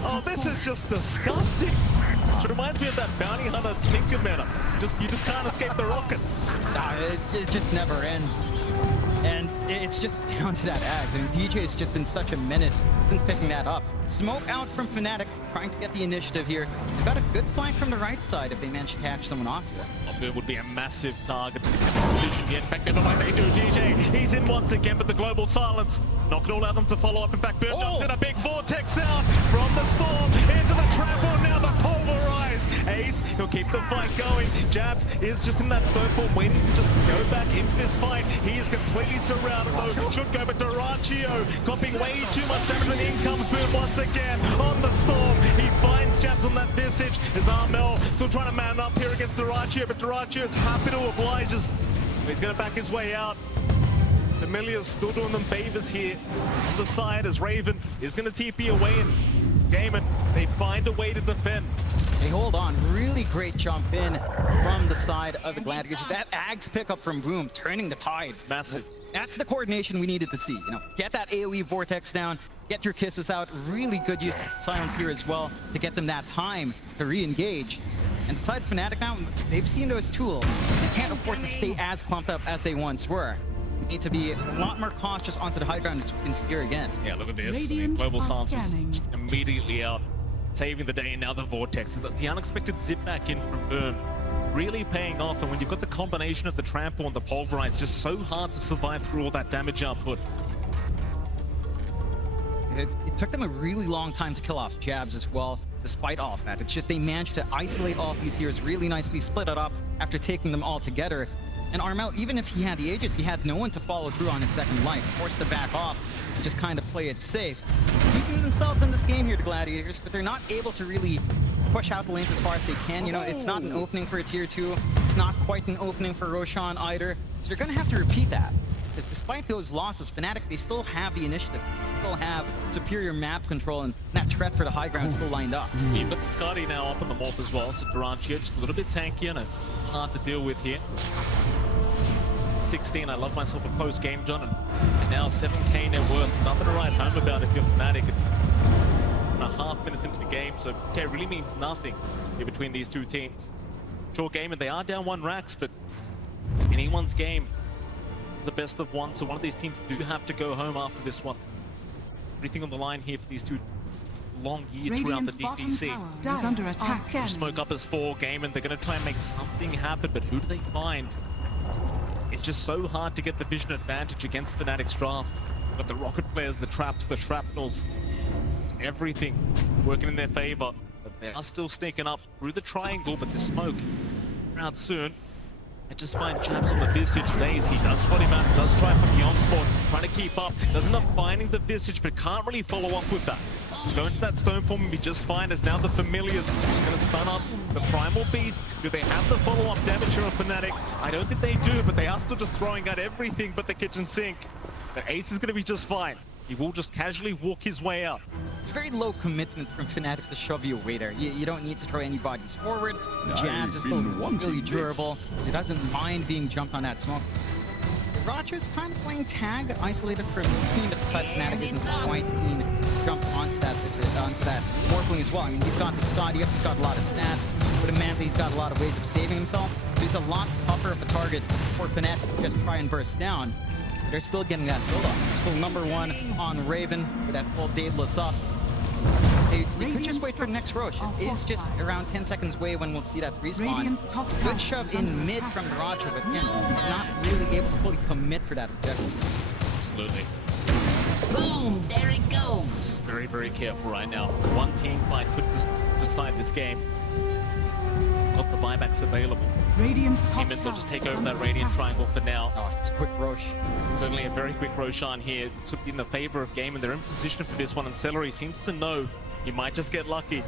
Oh, this is just disgusting. It reminds me of that bounty hunter Tinkerman. You just can't escape the rockets. It just never ends. And it's just down to that Ags. I mean, DJ's just been such a menace since picking that up. Smoke out from FNATIC, trying to get the initiative here. They've got a good flank from the right side if they manage to catch someone off to it. It would be a massive target. Vision get back into like they do. DJ, he's in once again, but the global silence not going to allow them to follow up. In fact, Bird jumps in a big vortex out from the storm into the trap. Now the pulverize. Ace, he'll keep the fight going. Jabs is just in that stone form, waiting to just go back into this fight. He is completely surrounded though. Should go, but Duraccio copying way too much damage, and in comes Bird once again on the storm. He finds Jabs on that Visage. Is Armel still trying to man up here against Duraccio, but Duraccio is happy to oblige us. He's going to back his way out. Familiar's still doing them favors here on the side as Raven is going to TP away, and GAIMIN, they find a way to defend. Hey, hold on. Really great jump in from the side of the Gladiators. That Ags pickup from Boom, turning the tides. Massive. That's the coordination we needed to see. You know, get that AoE vortex down, get your kisses out. Really good use of silence here as well to get them that time to re-engage. And the side of FNATIC now, they've seen those tools. They can't afford to stay as clumped up as they once were. They need to be a lot more cautious onto the high ground and steer again. Yeah, look at this. The global silence was immediately out, saving the day, and now the vortex. The unexpected zip back in from Boom really paying off. And when you've got the combination of the trample and the pulverize, it's just so hard to survive through all that damage output. It took them a really long time to kill off Jabs as well, despite all of that. It's just they managed to isolate all of these heroes really nicely, split it up after taking them all together. And Armel, even if he had the Aegis, he had no one to follow through on his second life, forced to back off and just kind of play it safe. Keeping themselves in this game here, the Gladiators, but they're not able to really push out the lanes as far as they can. You know, it's not an opening for a tier 2. It's not quite an opening for Roshan either. So they're going to have to repeat that. Because despite those losses, FNATIC, they still have the initiative. They still have superior map control, and that threat for the high ground is still lined up. You've got the Scotty now up on the morph as well, so Duraccio just a little bit tankier and hard to deal with here. 16, I love myself a close game, John, and now 7k net worth. Nothing to write home about if you're FNATIC. It's gonna 2.5 minutes into the game, so it really means nothing here between these two teams. Sure, GAIMIN, they are down 1 racks, but in anyone's game, it's a best of 1, so one of these teams do have to go home after this one. Everything on the line here for these two long years throughout the DPC. Is under attack. Smoke up as 4, GAIMIN, they're going to try and make something happen, but who do they find? It's just so hard to get the vision advantage against FNATIC's draft. But the rocket flares, the traps, the shrapnels, everything working in their favor. But they are still sneaking up through the triangle, but the smoke around soon. And just find jabs on the Visage as Ace. He does spot him out, does try for the onslaught, trying to keep up. Does end up finding the Visage, but can't really follow up with that. He's going to that stone form and be just fine, as now the Familiars just going to stun up the Primal Beast. Do they have the follow-up damage here on FNATIC? I don't think they do, but they are still just throwing out everything but the kitchen sink. But Ace is going to be just fine. He will just casually walk his way out. It's very low commitment from FNATIC to shove you away there. You don't need to throw any bodies forward. Jabs is still really durable. He doesn't mind being jumped on that smoke. Roger's kind of playing tag, isolated from the team, but the side of FNATIC isn't quite keen to jump onto that Morphling as well. I mean, he's got the Scotty up, he's got a lot of stats, but Amantha, he's got a lot of ways of saving himself. So he's a lot tougher of a target for FNATIC to just try and burst down. But they're still getting that build up. They're still number 1 on Raven with that full Daedalus up. They could just wait for the next Roach. It is just around 10 seconds away when we'll see that respawn. Good shove in mid from Roger, but again, not really able to fully commit for that objective. Absolutely. Boom! There it goes. Very, very careful right now. One team fight could decide this game. Got the buybacks available. Radiant's top Teammates will just take tower over is that under Radiant attack. Triangle for now. Oh, it's a quick Roche. Certainly a very quick Roshan here. This would be in the favor of GAIMIN. They're in position for this one, and Celery seems to know he might just get lucky.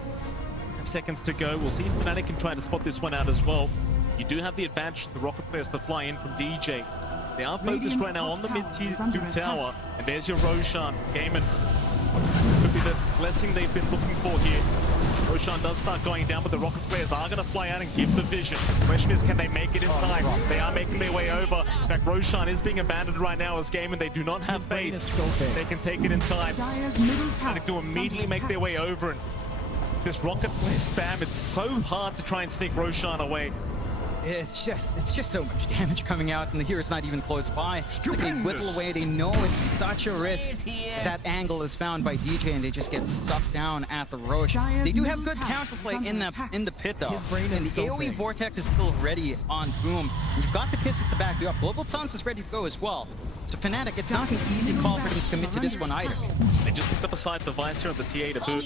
5 seconds to go. We'll see if FNATIC can try to spot this one out as well. You do have the advantage of the rocket players to fly in from DJ. They are focused right now on the mid-tier 2 tower. And there's your Roshan. GAIMIN. Could be the blessing they've been looking for here. Roshan does start going down, but the rocket players are going to fly out and give the vision. The question is, can they make it in time? They are making their way over. In fact, Roshan is being abandoned right now as GAIMIN. They do not have faith. They can take it in time. Dire's middle tower To is immediately under make their attack. way over, and this rocket flare spam, it's so hard to try and sneak Roshan away. It's just so much damage coming out, and the hero's not even close by. Like they whittle away. They know it's such a risk. That angle is found by DJ, and they just get sucked down at the Roche. They do have good counterplay in the pit though, and the AOE Vortex is still ready on Boom. And you've got the Kisses to back you up. Global Silence is ready to go as well. So FNATIC, it's not an easy call for them to commit to this one either. They just picked up a side device here on the TA to boot.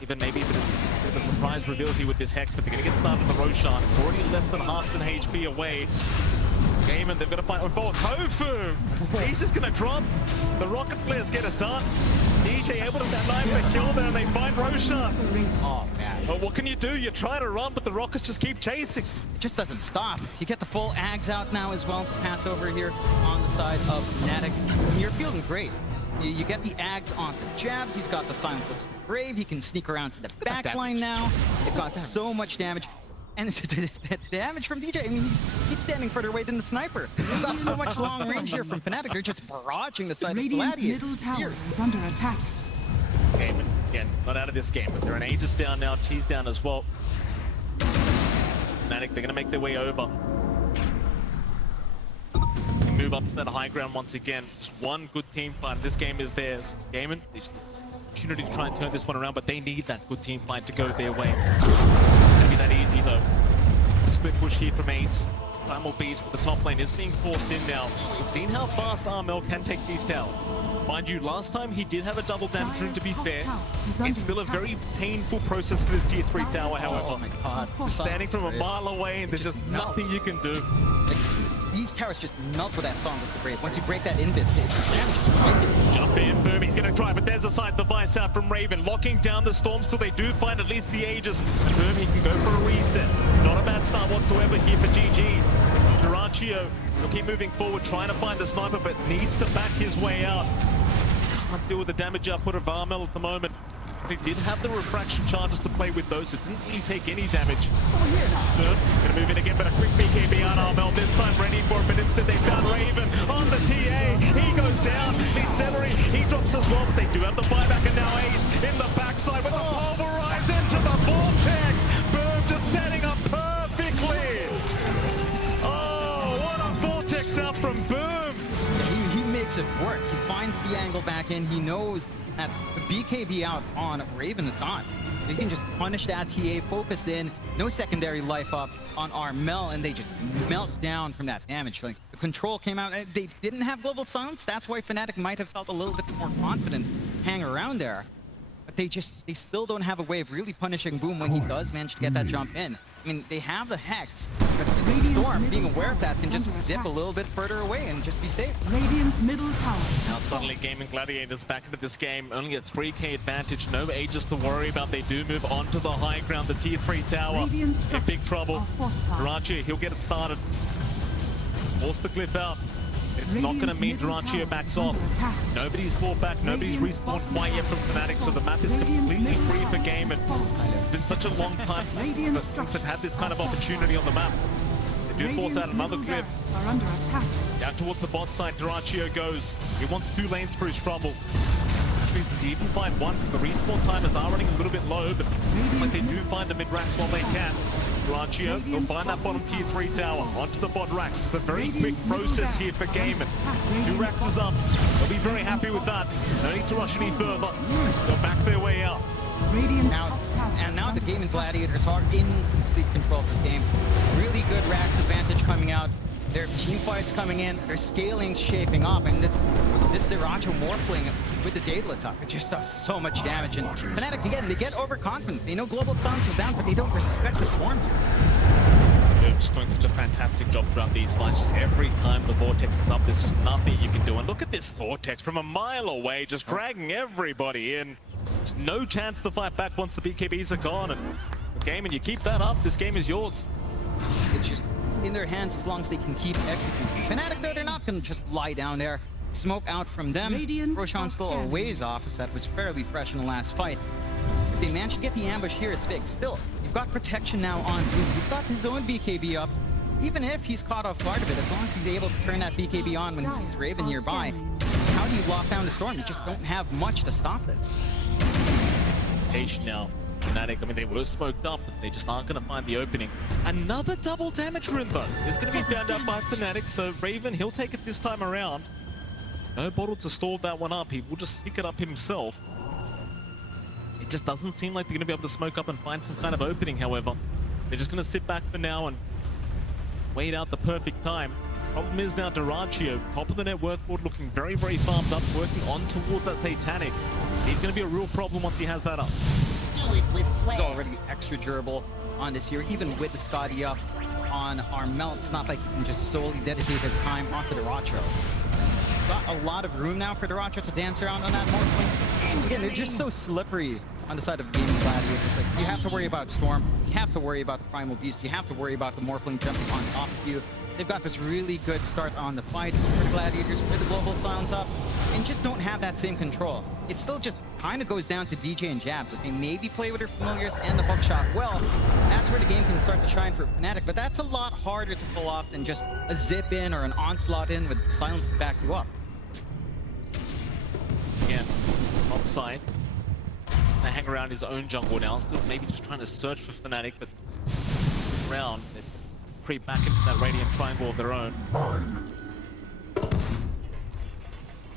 Even maybe a bit of a surprise reveal here with this Hex, but they're going to get started with the Roshan. Already less than half an HP away. GAIMIN, they've got to fight with Tofu! He's just going to drop. The rocket players get it done. DJ able to snipe a kill there, and they find Roshan. Oh man. Well, what can you do? You try to run, but the rockets just keep chasing. It just doesn't stop. You get the full Ags out now as well to pass over here on the side of FNATIC. And you're feeling great. You get the Ags on the jabs. He's got the Silenceless Grave. He can sneak around to the back line now. They've got so much damage. And the damage from DJ, I mean, he's standing further away than the sniper. We've got so much long range here from FNATIC. They're just barraging the side of Radiant's Gladiators. middle tower is under attack. GAIMIN, again, not out of this game, but they're an Aegis down now. Cheese down as well. FNATIC, they're going to make their way over. Move up to that high ground once again. Just one good team fight. This game is theirs. GAIMIN, there's opportunity to try and turn this one around, but they need that good team fight to go their way. It's gonna be that easy though. The split push here from Ace. Primal Beast with the top lane is being forced in now. We've seen how fast Armel can take these towers. Mind you, last time he did have a double damage room, to be fair. It's still a very painful process for this tier 3 tower, however. Oh my god. Standing from a mile away, and there's just nothing you can do. These towers just melt with that Silenceless Grave. Once you break that invis, it's damage. Jump in, Boom, he's gonna try, but there's a side device out from Raven, locking down the Storm till they do find at least the Aegis. Boom, he can go for a reset. Not a bad start whatsoever here for GG. Durantio will keep moving forward, trying to find the sniper, but needs to back his way out. Can't deal with the damage output of Armel at the moment. They did have the refraction charges to play with those, so didn't really take any damage. Gonna move in again, but a quick BKB on Armel. This time ready for it, but instead they found Raven on the TA. He goes down. Needs Celery. He drops as well, but they do have the buyback, and now Ace in the backside with the pulverize into the vortex. Boom, just setting up perfectly. Oh, what a vortex out from Boom. He makes it work. He finds the angle back in. He knows that the BKB out on Raven is gone. You can just punish that TA, focus in, no secondary life up on Armel, and they just melt down from that damage. Like, the control came out, they didn't have global silence. That's why FNATIC might have felt a little bit more confident hang around there. But they still don't have a way of really punishing Boom when he does manage to get that jump in. I mean, they have the Hex, but the Storm, being aware of that, can just zip a little bit further away and just be safe. Radiant's middle tower. Now suddenly GAIMIN Gladiators back into this game. Only a 3k advantage, no Aegis to worry about. They do move onto the high ground, the tier 3 tower. In big trouble. Durantio, he'll get it started. Force the cliff out. It's not going to mean Durantio backs off. Nobody's brought back, nobody's respawned quite yet from FNATIC, so the map is completely free for GAIMIN. It's been such a long time since they've had this kind of opportunity on the map. They do force out another cliff. Down towards the bot side, Durantio goes. He wants 2 lanes for his trouble. Which means he even find one, because the respawn timers are running a little bit low, but they do find the mid-racks while they can. Durantio will find that bottom tier 3 tower onto the bot racks. It's a very quick process here for GAIMIN. 2 racks is up. They'll be very happy with that. No need to rush any further. They'll back their way out. Now the GAIMIN Gladiators are in complete control of this game. Really good racks advantage coming out. Their team fights coming in. Their scaling's shaping up. And this Diracho Morphling with the Daedalus up, it just does so much damage. And FNATIC, again, they get overconfident. They know global silence is down, but they don't respect the Storm. They're just doing such a fantastic job throughout these fights. Just every time the Vortex is up, there's just nothing you can do. And look at this Vortex from a mile away, just dragging everybody in. There's no chance to fight back once the BKBs are gone. And GAIMIN, you keep that up, this game is yours. It's just in their hands as long as they can keep executing. FNATIC, though, they're not going to just lie down there. Smoke out from them. Roshan's still a ways off, as that was fairly fresh in the last fight. If they manage to get the ambush here, it's big. Still, you've got protection now on Boom. He's got his own BKB up. Even if he's caught off guard a bit, as long as he's able to turn that BKB on when he sees Raven nearby, how do you lock down the Storm? You just don't have much to stop this. Patient now. FNATIC, I mean, they were smoked up, but they just aren't going to find the opening. Another double damage rune, though, is going to be found out by FNATIC, so Raven, he'll take it this time around. No bottle to stall that one up. He will just pick it up himself. It just doesn't seem like they're going to be able to smoke up and find some kind of opening, however. They're just going to sit back for now and wait out the perfect time. Problem is now Durantio, top of the net worth board, looking very, very farmed up, working on towards that Satanic. He's going to be a real problem once he has that up. Do it with flair. He's already extra durable on this here, even with the Scotty up on Armel. It's not like he can just solely dedicate his time onto Diracho. Got a lot of room now for Diracho to dance around on that Morphling. And again, they're just so slippery on the side of GAIMIN Gladiators. Like, you have to worry about Storm, you have to worry about the Primal Beast, you have to worry about the Morphling jumping on top of you. They've got this really good start on the fights for the Gladiators, for the global silence up, and just don't have that same control. It still just kind of goes down to DJ and Jabs. If they maybe play with their familiars and the buckshot well, that's where the game can start to shine for FNATIC, but that's a lot harder to pull off than just a zip in or an onslaught in with silence to back you up. Again, top side. They hang around his own jungle now, still maybe just trying to search for FNATIC, but around, they creep back into that Radiant Triangle of their own.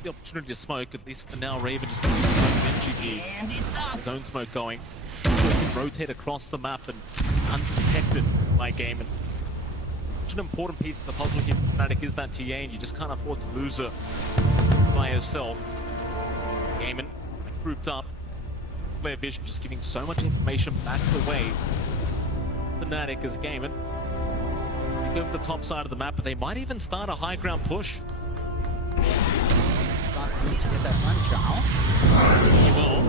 The opportunity to smoke, at least for now. Raven just his own smoke going. He can rotate across the map and undetected by GAIMIN. Such an important piece of the puzzle here for FNATIC is that TA, and you just can't afford to lose her by yourself. GAIMIN grouped up. Clear vision just giving so much information back the way. FNATIC as GAIMIN go over the top side of the map, but they might even start a high ground push. Get that punch out. He will.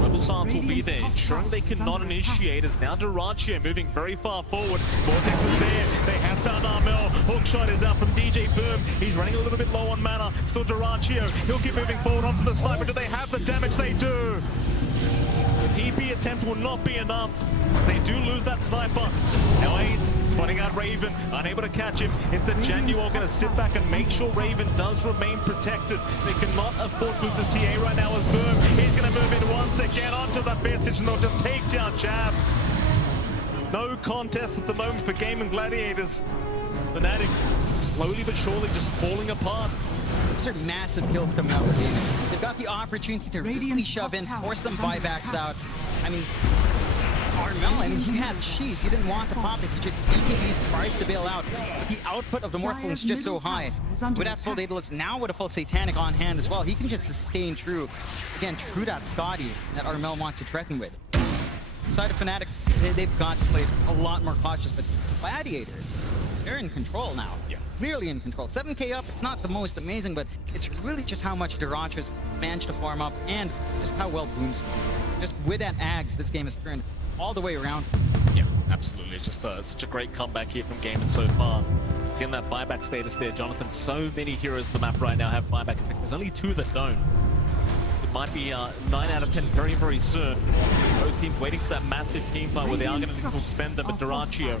Global silence will be there, ensuring they cannot initiate as now Durantio moving very far forward. Vortex is there. They have found Armel. Hookshot is out from DJ Boom. He's running a little bit low on mana. Still Durantio. He'll keep moving forward onto the sniper. Do they have the damage? They do. TP attempt will not be enough. They do lose that sniper. Now Ace spotting out Raven, unable to catch him. Instead, Januar going to sit back and make sure Raven does remain protected. They cannot afford to lose his TA right now as Boom. He's going to move in once again onto that Vestige, and they'll just take down Jabs. No contest at the moment for GAIMIN Gladiators. FNATIC slowly but surely just falling apart. Those are massive kills coming out for GAIMIN. They've got the opportunity to really Radiant's shove top in, tower force some is under buybacks attack. out. I mean, Armel, I mean, he had cheese. He didn't want to pop it. He just BKBs, tries to bail out. But the output of the Morphling is just so high. With that full Daedalus, now with a full Satanic on hand as well, he can just sustain through. Again, true that Scotty that Armel wants to threaten with. Side of FNATIC, they've got to play a lot more cautious, but Gladiators, they're in control now. Yeah. Clearly in control. 7k up, it's not the most amazing, but it's really just how much Duratra's managed to farm up and just how well Boom's just with that Ags, this game has turned all the way around. Yeah, absolutely. It's just such a great comeback here from GAIMIN so far. Seeing that buyback status there, Jonathan. So many heroes on the map right now have buyback. In fact, there's only 2 that don't. It might be 9 out of 10 very, very soon. Both teams waiting for that massive team fight where they are going to need to expend them, but Duraccio,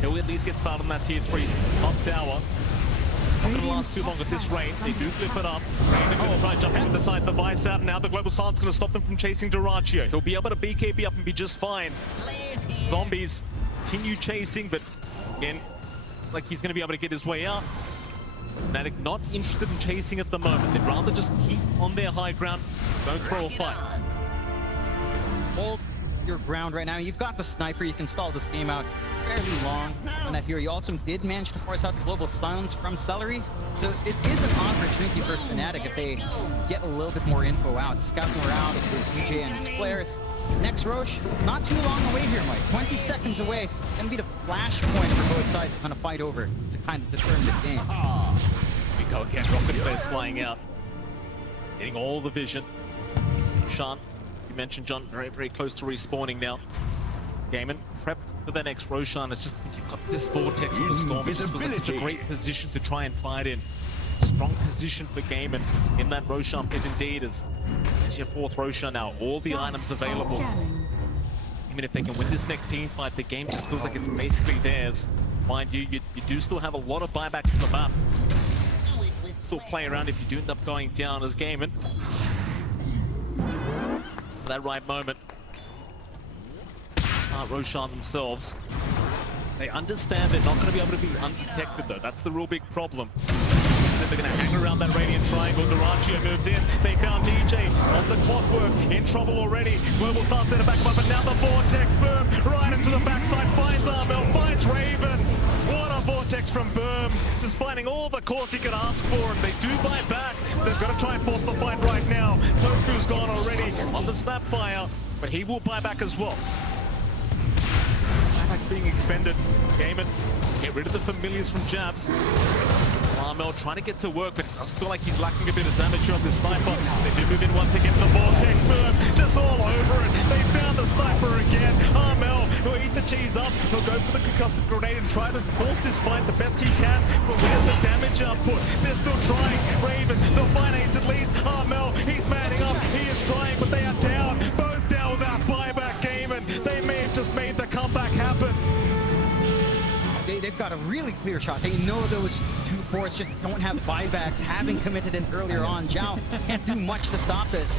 he'll at least get started on that tier 3 top tower. Not going to last too long at this rate. They do flip it up. Raven going to try jumping in the side device out, and now the Global Silence going to stop them from chasing Duraccio. He'll be able to BKB up and be just fine. Zombies continue chasing, but again, like he's going to be able to get his way out. FNATIC not interested in chasing at the moment. They'd rather just keep on their high ground, don't throw a fight. Hold your ground right now. You've got the sniper. You can stall this game out fairly long on that hero. You also did manage to force out the Global Silence from Celery. So it is an opportunity for FNATIC if they get a little bit more info out. Scouting around with DJ and his flares. Next Roche, not too long away here, Mike. 20 seconds away. Gonna be the flashpoint for both sides to kind of fight over to kind of determine this game. We go again, rocket flares flying out. Getting all the vision. Sean, you mentioned John, very, very close to respawning now. GAIMIN prepped for the next Roshan. It's just you've got this vortex of the storm. It just was in such a great position to try and fight in. Strong position for GAIMIN in that Roshan pit indeed. As your 4th Roshan now, all the items available. Even if they can win this next team fight, the game just feels like it's basically theirs. Mind you, you do still have a lot of buybacks on the map. Still play around if you do end up going down as GAIMIN. For that right moment. Start Roshan themselves. They understand they're not going to be able to be undetected though. That's the real big problem. They're going to hang around that radiant triangle. Duraccio moves in. They found DJ on the clockwork. In trouble already. Global starts there to back him up, but now the vortex. Boom right into the backside. Finds Armel. Finds Raven. What a vortex from Boom. Just finding all the cores he could ask for, and they do buy back. They've got to try and force the fight right now. Toku's gone already on the Snapfire, but he will buy back as well. Buyback's being expended. GAIMIN get rid of the familiars from Jabs. Armel trying to get to work, but it does feel like he's lacking a bit of damage on this sniper. They do move in once again. The vortex Boom just all over it. They found the sniper again. Armel will eat the cheese up. He'll go for the concussive grenade and try to force this fight the best he can. But where's the damage output? They're still trying. Raven, they'll find Ace at least. Armel, he's manning up. He is trying, but they are down. Both down without buyback. GAIMIN, they may have just made the comeback happen. They've got a really clear shot. They know those 2 cores just don't have buybacks, having committed in earlier on. Zhao can't do much to stop this.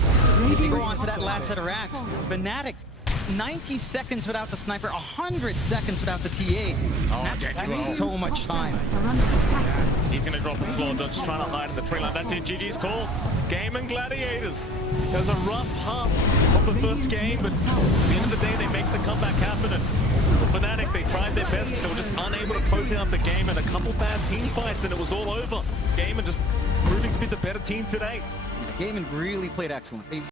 If they go on to that last set of racks, FNATIC, 90 seconds without the sniper, 100 seconds without the TA. That's so much time. He's going to drop as well, just trying to hide in the tree line. That's it, GG's call. GAIMIN Gladiators. It was a rough half of the first game, but at the end of the day, they make the comeback happen. And for FNATIC, they tried their best, but they were just unable to close out the game, and a couple bad team fights, and it was all over. GAIMIN just proving to be the better team today. GAIMIN really played excellent. They